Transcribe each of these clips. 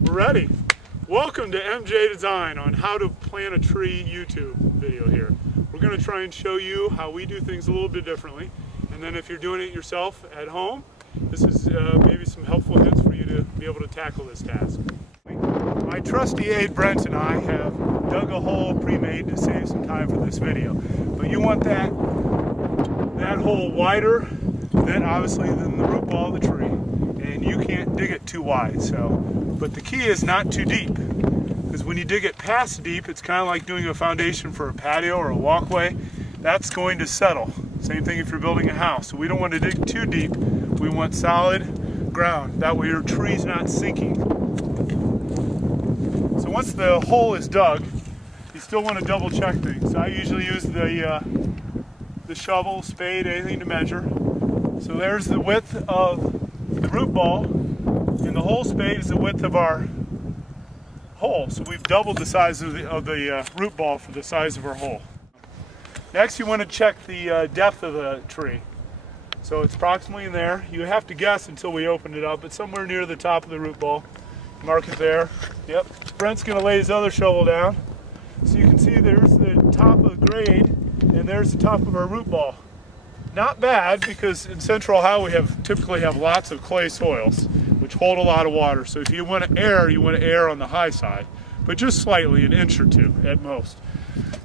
We're ready. Welcome to MJ Design on how to plant a tree YouTube video here. We're going to try and show you how we do things a little bit differently. And then if you're doing it yourself at home, this is maybe some helpful hints for you to be able to tackle this task. My trusty aide Brent and I have dug a hole pre-made to save some time for this video. But you want that hole wider than obviously than the root ball of the tree. And you can't dig it too wide. But the key is not too deep. Because when you dig it past deep, it's kind of like doing a foundation for a patio or a walkway. That's going to settle. Same thing if you're building a house. So we don't want to dig too deep. We want solid ground. That way your tree's not sinking. So once the hole is dug, you still want to double check things. I usually use the shovel, spade, anything to measure. So there's the width of the root ball, and the hole spade is the width of our hole. So we've doubled the size of the root ball for the size of our hole. Next, you want to check the depth of the tree. So it's approximately in there. You have to guess until we open it up. It's somewhere near the top of the root ball. Mark it there. Yep. Brent's going to lay his other shovel down. So you can see there's the top of the grade, and there's the top of our root ball. Not bad, because in Central Ohio we typically have lots of clay soils, which hold a lot of water. So if you want to err on the high side, but just slightly, an inch or two at most.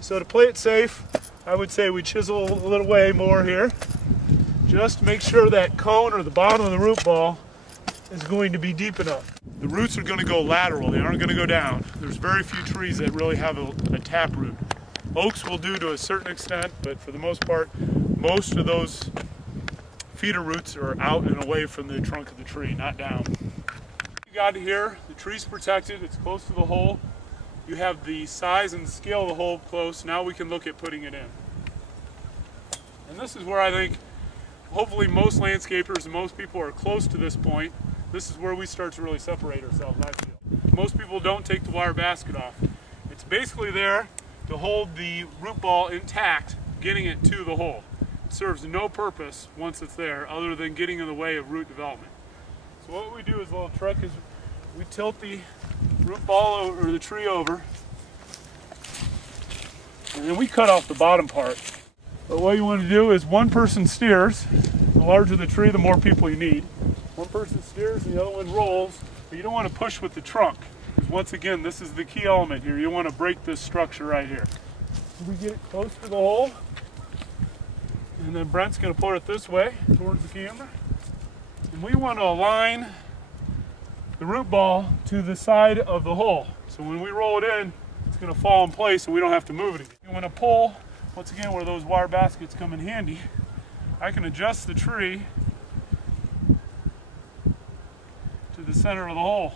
So to play it safe, I would say we chisel a little way more here. Just make sure that cone or the bottom of the root ball is going to be deep enough. The roots are going to go lateral, they aren't going to go down. There's very few trees that really have a tap root. Oaks will do to a certain extent, but for the most part, most of those feeder roots are out and away from the trunk of the tree, not down. You got it here, the tree's protected, it's close to the hole. You have the size and scale of the hole close. Now we can look at putting it in. And this is where I think hopefully most landscapers and most people are close to this point. This is where we start to really separate ourselves, I feel. Most people don't take the wire basket off. It's basically there to hold the root ball intact, getting it to the hole. It serves no purpose once it's there other than getting in the way of root development. So what we do is a little trick is we tilt the root ball over, or the tree over, and then we cut off the bottom part. But what you want to do is one person steers. The larger the tree, the more people you need. One person steers and the other one rolls, but you don't want to push with the trunk. Because once again, this is the key element here. You want to break this structure right here. We get it close to the hole, and then Brent's going to put it this way towards the camera. And we want to align the root ball to the side of the hole. So when we roll it in, it's going to fall in place and we don't have to move it again. You want to pull, once again, where those wire baskets come in handy. I can adjust the tree to the center of the hole.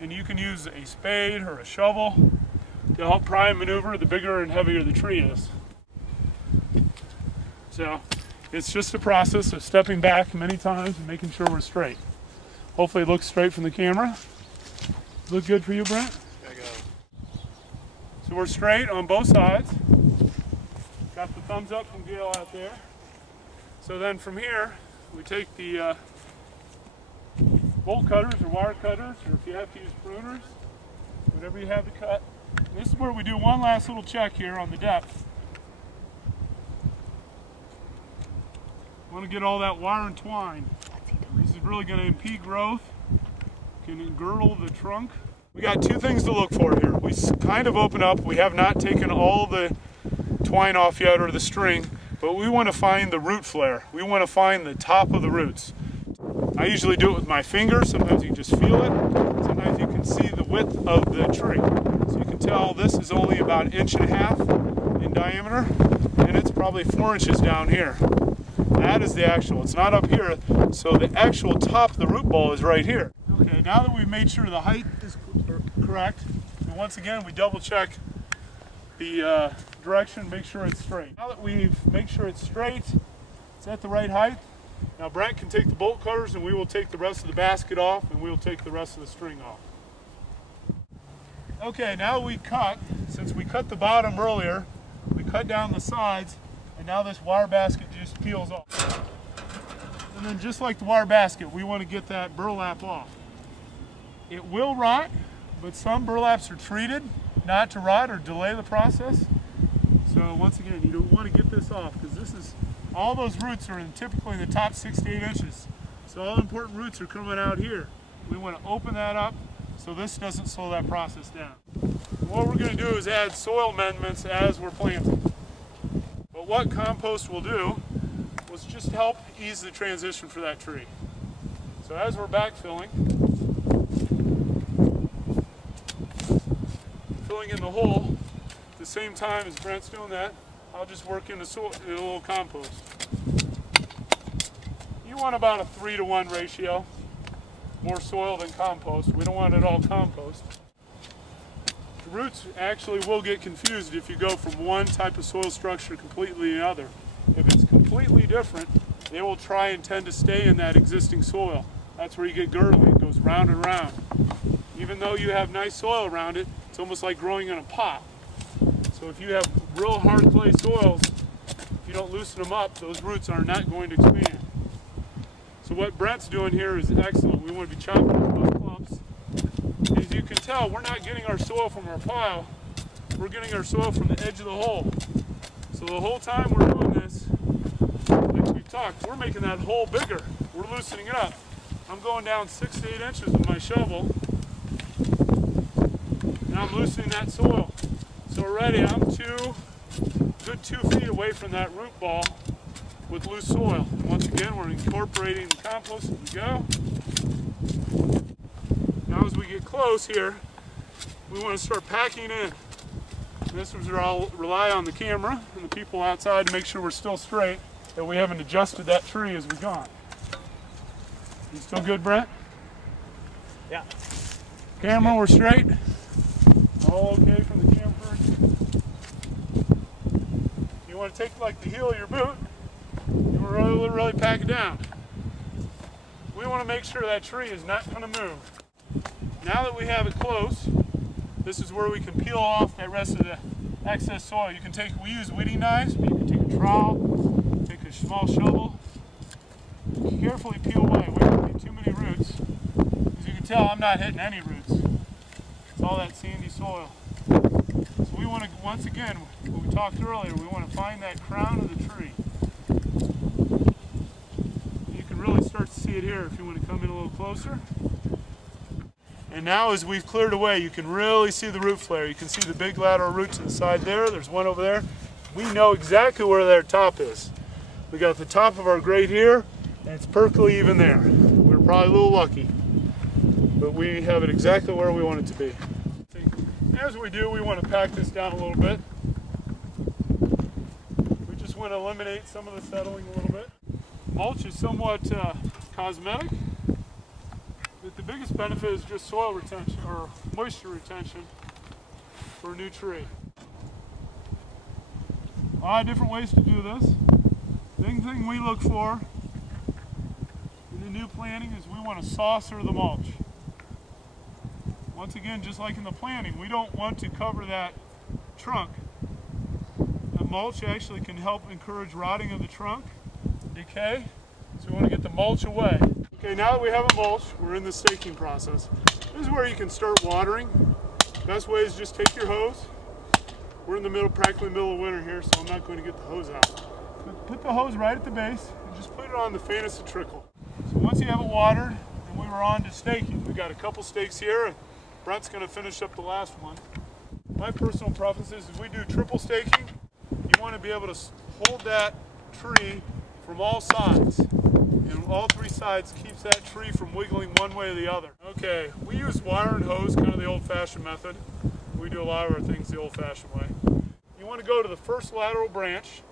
And you can use a spade or a shovel to help pry and maneuver the bigger and heavier the tree is. So it's just a process of stepping back many times and making sure we're straight. Hopefully it looks straight from the camera. Look good for you, Brent? So we're straight on both sides. Got the thumbs up from Gail out there. So then from here, we take the bolt cutters or wire cutters, or if you have to use pruners, whatever you have to cut. This is where we do one last little check here on the depth. Want to get all that wire and twine. This is really going to impede growth, can girdle the trunk. We got two things to look for here. We kind of open up, we have not taken all the twine off yet or the string, but we want to find the root flare. We want to find the top of the roots. I usually do it with my fingers. Sometimes you can just feel it. Sometimes you can see the width of the tree. So you can tell this is only about 1.5 inches in diameter, and it's probably 4 inches down here. That is the actual, it's not up here, so the actual top of the root ball is right here. Okay, now that we've made sure the height is correct, and once again we double check the direction, make sure it's straight. Now that we've made sure it's straight, it's at the right height, now Brent can take the bolt cutters and we will take the rest of the basket off and we will take the rest of the string off. Okay, now we cut, since we cut the bottom earlier, we cut down the sides, and now this wire basket just peels off. And then just like the wire basket, we want to get that burlap off. It will rot, but some burlaps are treated not to rot or delay the process. So once again, you don't want to get this off because this is, all those roots are typically in the top 6 to 8 inches. So all the important roots are coming out here. We want to open that up so this doesn't slow that process down. What we're going to do is add soil amendments as we're planting. But what compost will do was just help ease the transition for that tree. So as we're backfilling, filling in the hole, at the same time as Brent's doing that, I'll just work in a little compost. You want about a 3-to-1 ratio, more soil than compost. We don't want it all compost. The roots actually will get confused if you go from one type of soil structure completely to another. If it's completely different, they will try and tend to stay in that existing soil. That's where you get girdling. It goes round and round. Even though you have nice soil around it, it's almost like growing in a pot. So if you have real hard clay soils, if you don't loosen them up, those roots are not going to expand. So what Brent's doing here is excellent. We want to be chopping up those clumps. As you can tell, we're not getting our soil from our pile. We're getting our soil from the edge of the hole. So the whole time we're doing this, like we've talked, we're making that hole bigger. We're loosening it up. I'm going down 6 to 8 inches with my shovel, and I'm loosening that soil. So already I'm good 2 feet away from that root ball with loose soil. And once again, we're incorporating the compost as we go. Now as we get close here, we want to start packing in. And this is where I'll rely on the camera and the people outside to make sure we're still straight, that we haven't adjusted that tree as we've gone. You still good, Brent? Yeah. Camera, we're straight? All okay from the camera? You want to take like the heel of your boot, you really pack it down. We want to make sure that tree is not going to move. Now that we have it close, this is where we can peel off that rest of the excess soil. You can we use weeding knives, but you can take a trowel, take a small shovel. Carefully peel away. We don't need too many roots. As you can tell, I'm not hitting any roots. It's all that sandy soil. So we want to, once again, what we talked earlier, we want to find that crown of the tree. You can really start to see it here if you want to come in a little closer. And now as we've cleared away, you can really see the root flare. You can see the big lateral roots inside there. There's one over there. We know exactly where their top is. We got the top of our grate here, and it's perfectly even there. We're probably a little lucky, but we have it exactly where we want it to be. As we do, we want to pack this down a little bit. We just want to eliminate some of the settling a little bit. Mulch is somewhat cosmetic, but the biggest benefit is just soil retention, or moisture retention for a new tree. A lot of different ways to do this. The big thing we look for in the new planting is we want to saucer the mulch. Once again, just like in the planting, we don't want to cover that trunk. The mulch actually can help encourage rotting of the trunk, decay, so we want to get the mulch away. Okay, now that we have a mulch, we're in the staking process. This is where you can start watering. Best way is just take your hose. We're in the middle, practically middle of winter here, so I'm not going to get the hose out. Put the hose right at the base and just put it on the faintest of trickle. So once you have it watered, and we were on to staking. We got a couple stakes here, and Brent's going to finish up the last one. My personal preference is if we do triple staking, you want to be able to hold that tree from all sides. And all 3 sides keeps that tree from wiggling one way or the other. Okay, we use wire and hose, kind of the old-fashioned method. We do a lot of our things the old-fashioned way. You want to go to the first lateral branch.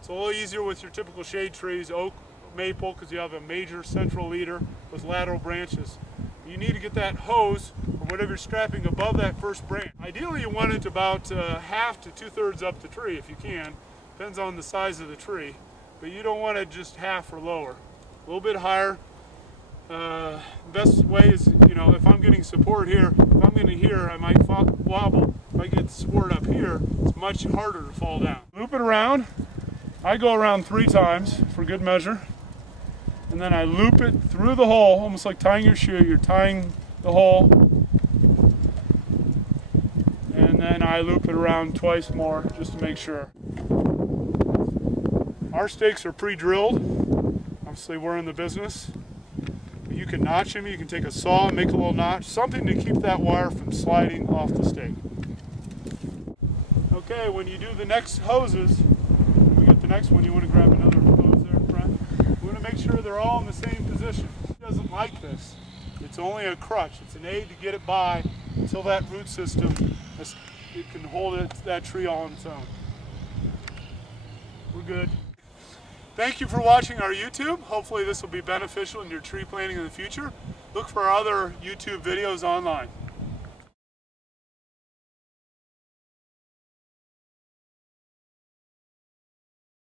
It's a little easier with your typical shade trees, oak, maple, because you have a major central leader with lateral branches. You need to get that hose or whatever you're strapping above that first branch. Ideally you want it about half to 2/3 up the tree if you can. Depends on the size of the tree. But you don't want it just half or lower. A little bit higher. Best way is, you know, if I'm getting support here, if I'm getting here, I might wobble. If I get support up here, it's much harder to fall down. Loop it around. I go around 3 times for good measure. And then I loop it through the hole, almost like tying your shoe. You're tying the hole, and then I loop it around twice more just to make sure. Our stakes are pre-drilled. Obviously we're in the business. You can notch them, you can take a saw and make a little notch, something to keep that wire from sliding off the stake. Okay, when you do the next hoses, when we get the next one, you want to grab another hose there in front. We want to make sure they're all in the same position. It doesn't like this. It's only a crutch. It's an aid to get it by until that root system, it can hold that tree all on its own. We're good. Thank you for watching our YouTube. Hopefully this will be beneficial in your tree planting in the future. Look for our other YouTube videos online.